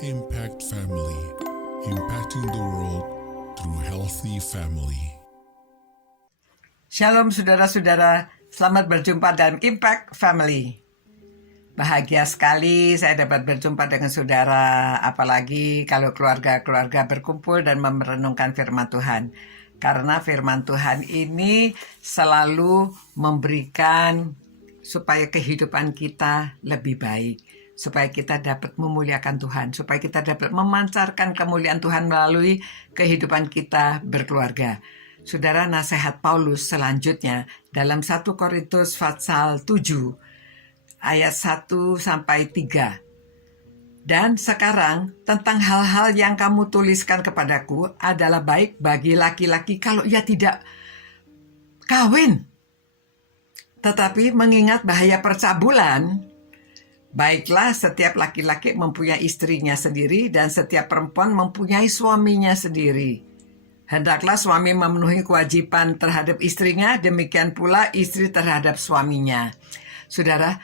Impact Family, impacting the world through healthy family. Shalom saudara-saudara, selamat berjumpa dalam Impact Family. Bahagia sekali saya dapat berjumpa dengan saudara, apalagi kalau keluarga-keluarga berkumpul dan merenungkan firman Tuhan. Karena firman Tuhan ini selalu memberikan supaya kehidupan kita lebih baik, supaya kita dapat memuliakan Tuhan, supaya kita dapat memancarkan kemuliaan Tuhan melalui kehidupan kita berkeluarga. Saudara, nasihat Paulus selanjutnya dalam 1 Korintus pasal 7 ayat 1 sampai 3. Dan sekarang tentang hal-hal yang kamu tuliskan kepadaku adalah baik bagi laki-laki kalau ia tidak kawin. Tetapi mengingat bahaya percabulan, baiklah setiap laki-laki mempunyai istrinya sendiri dan setiap perempuan mempunyai suaminya sendiri. Hendaklah suami memenuhi kewajiban terhadap istrinya, demikian pula istri terhadap suaminya. Saudara,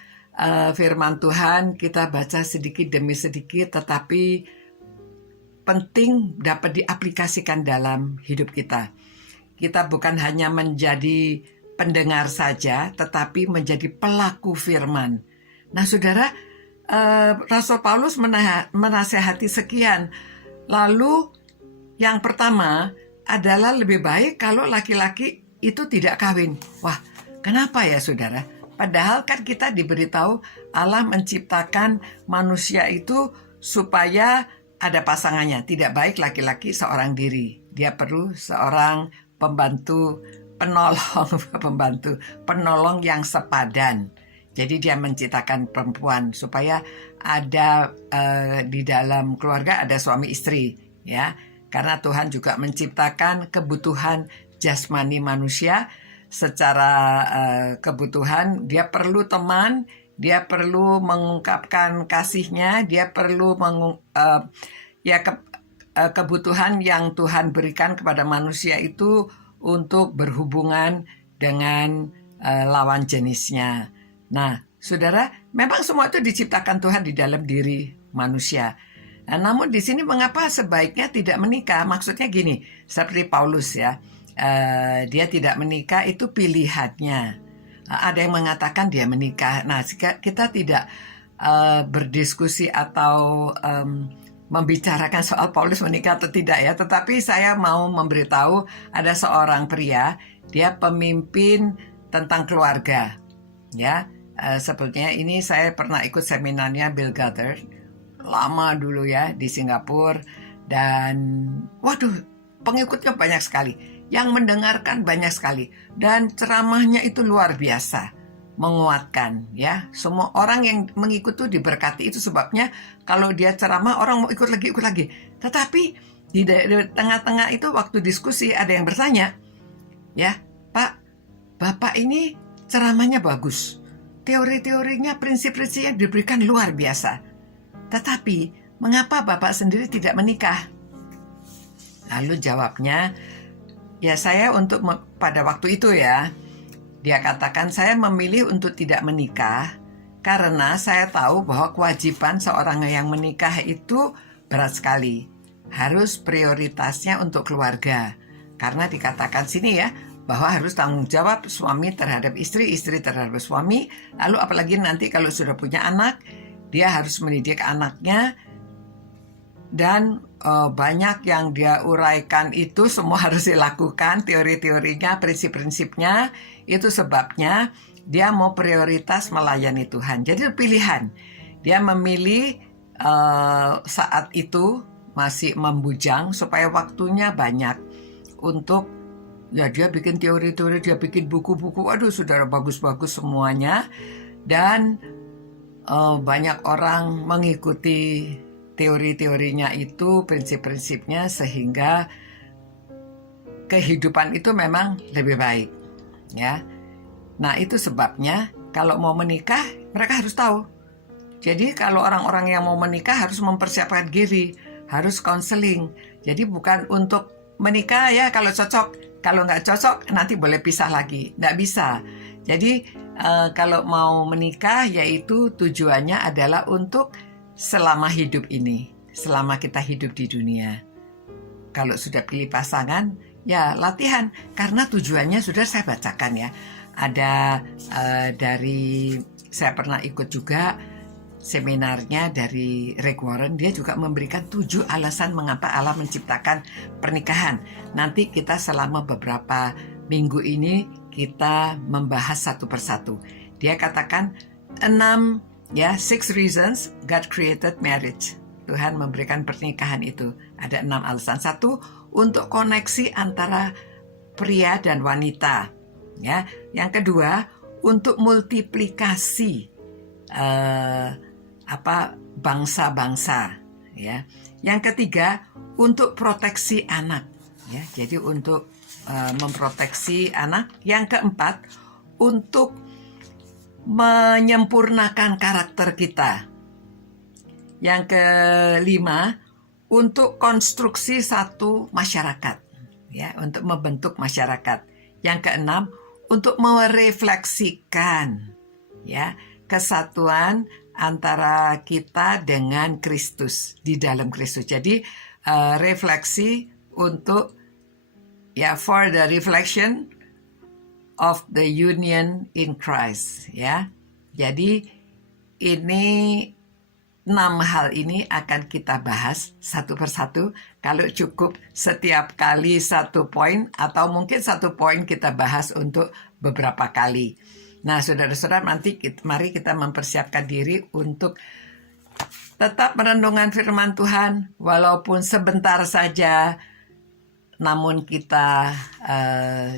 firman Tuhan kita baca sedikit demi sedikit, tetapi penting dapat diaplikasikan dalam hidup kita. Kita bukan hanya menjadi pendengar saja, tetapi menjadi pelaku firman. Nah saudara, Rasul Paulus menasehati sekian. Lalu yang pertama adalah lebih baik kalau laki-laki itu tidak kawin. Wah, kenapa ya saudara? Padahal kan kita diberitahu Allah menciptakan manusia itu supaya ada pasangannya. Tidak baik laki-laki seorang diri. Dia perlu seorang penolong yang sepadan. Jadi dia menciptakan perempuan supaya ada di dalam keluarga ada suami istri, ya. Karena Tuhan juga menciptakan kebutuhan jasmani manusia. Secara kebutuhan dia perlu teman, dia perlu mengungkapkan kasihnya, dia perlu kebutuhan yang Tuhan berikan kepada manusia itu untuk berhubungan dengan lawan jenisnya. Nah, saudara, memang semua itu diciptakan Tuhan di dalam diri manusia. Nah, namun di sini mengapa sebaiknya tidak menikah? Maksudnya gini, seperti Paulus ya, dia tidak menikah itu pilihannya. Ada yang mengatakan dia menikah. Nah, kita tidak berdiskusi atau membicarakan soal Paulus menikah atau tidak ya, tetapi saya mau memberitahu ada seorang pria, dia pemimpin tentang keluarga, ya. Sebetulnya ini saya pernah ikut seminarnya Bill Gothard lama dulu ya di Singapura, dan waduh, pengikutnya banyak sekali, yang mendengarkan banyak sekali, dan ceramahnya itu luar biasa, menguatkan ya. Semua orang yang mengikuti diberkati. Itu sebabnya kalau dia ceramah orang mau ikut lagi. Tetapi di tengah-tengah itu waktu diskusi ada yang bertanya, ya Pak, Bapak ini ceramahnya bagus, teori-teorinya, prinsip-prinsipnya diberikan luar biasa, tetapi mengapa Bapak sendiri tidak menikah? Lalu jawabnya, ya saya pada waktu itu ya, dia katakan saya memilih untuk tidak menikah karena saya tahu bahwa kewajiban seorang yang menikah itu berat sekali. Harus prioritasnya untuk keluarga. Karena dikatakan sini ya, bahwa harus tanggung jawab suami terhadap istri, istri terhadap suami. Lalu apalagi nanti kalau sudah punya anak, dia harus mendidik anaknya. Dan banyak yang dia uraikan itu semua harus dilakukan, teori-teorinya, prinsip-prinsipnya. Itu sebabnya dia mau prioritas melayani Tuhan. Jadi pilihan. Dia memilih saat itu masih membujang supaya waktunya banyak untuk, ya dia bikin teori-teori, dia bikin buku-buku. Aduh saudara, bagus-bagus semuanya. Dan banyak orang mengikuti teori-teorinya itu, prinsip-prinsipnya, sehingga kehidupan itu memang lebih baik, ya. Nah itu sebabnya kalau mau menikah mereka harus tahu. Jadi kalau orang-orang yang mau menikah harus mempersiapkan diri, harus konseling. Jadi bukan untuk menikah ya kalau cocok, kalau nggak cocok nanti boleh pisah lagi, nggak bisa. Jadi kalau mau menikah yaitu tujuannya adalah untuk selama hidup ini, selama kita hidup di dunia. Kalau sudah pilih pasangan, ya latihan. Karena tujuannya sudah saya bacakan ya. Ada saya pernah ikut juga seminarnya dari Rick Warren. Dia juga memberikan 7 alasan mengapa Allah menciptakan pernikahan. Nanti kita selama beberapa minggu ini kita membahas satu persatu. Dia katakan 6 reasons God created marriage. Tuhan memberikan pernikahan itu. Ada 6 alasan. 1, untuk koneksi antara pria dan wanita. Ya. Yang kedua, untuk multiplikasi bangsa-bangsa. Ya. Yang ketiga, untuk proteksi anak. Ya. Jadi untuk memproteksi anak. Yang keempat, untuk menyempurnakan karakter kita. Yang kelima, untuk konstruksi satu masyarakat, ya, untuk membentuk masyarakat. Yang keenam, untuk merefleksikan, ya, kesatuan antara kita dengan Kristus, di dalam Kristus. Jadi refleksi untuk for the reflection of the union in Christ, ya. Jadi ini 6 hal ini akan kita bahas satu persatu. Kalau cukup setiap kali 1 poin, atau mungkin 1 poin kita bahas untuk beberapa kali. Nah, saudara-saudara, mari kita mempersiapkan diri untuk tetap merenungkan firman Tuhan, walaupun sebentar saja, namun kita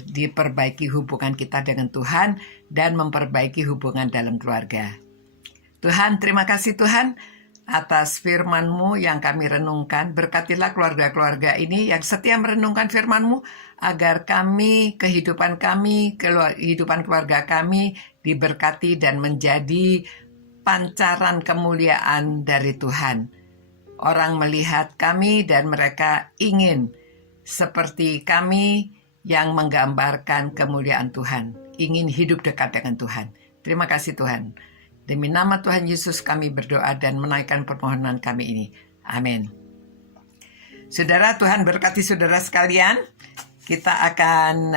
diperbaiki hubungan kita dengan Tuhan dan memperbaiki hubungan dalam keluarga. Tuhan, terima kasih Tuhan atas firman-Mu yang kami renungkan. Berkatilah keluarga-keluarga ini yang setia merenungkan firman-Mu, agar kehidupan keluarga kami diberkati dan menjadi pancaran kemuliaan dari Tuhan. Orang melihat kami dan mereka ingin seperti kami yang menggambarkan kemuliaan Tuhan, ingin hidup dekat dengan Tuhan. Terima kasih Tuhan. Demi nama Tuhan Yesus kami berdoa dan menaikkan permohonan kami ini. Amin. Saudara, Tuhan berkati saudara sekalian. Kita akan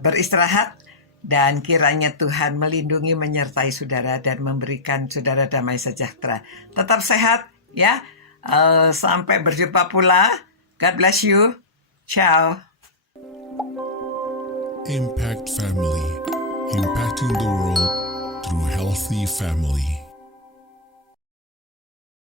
beristirahat, dan kiranya Tuhan melindungi, menyertai saudara dan memberikan saudara damai sejahtera. Tetap sehat ya. Sampai berjumpa pula. God bless you. Ciao. Impact Family, impacting the world through healthy family.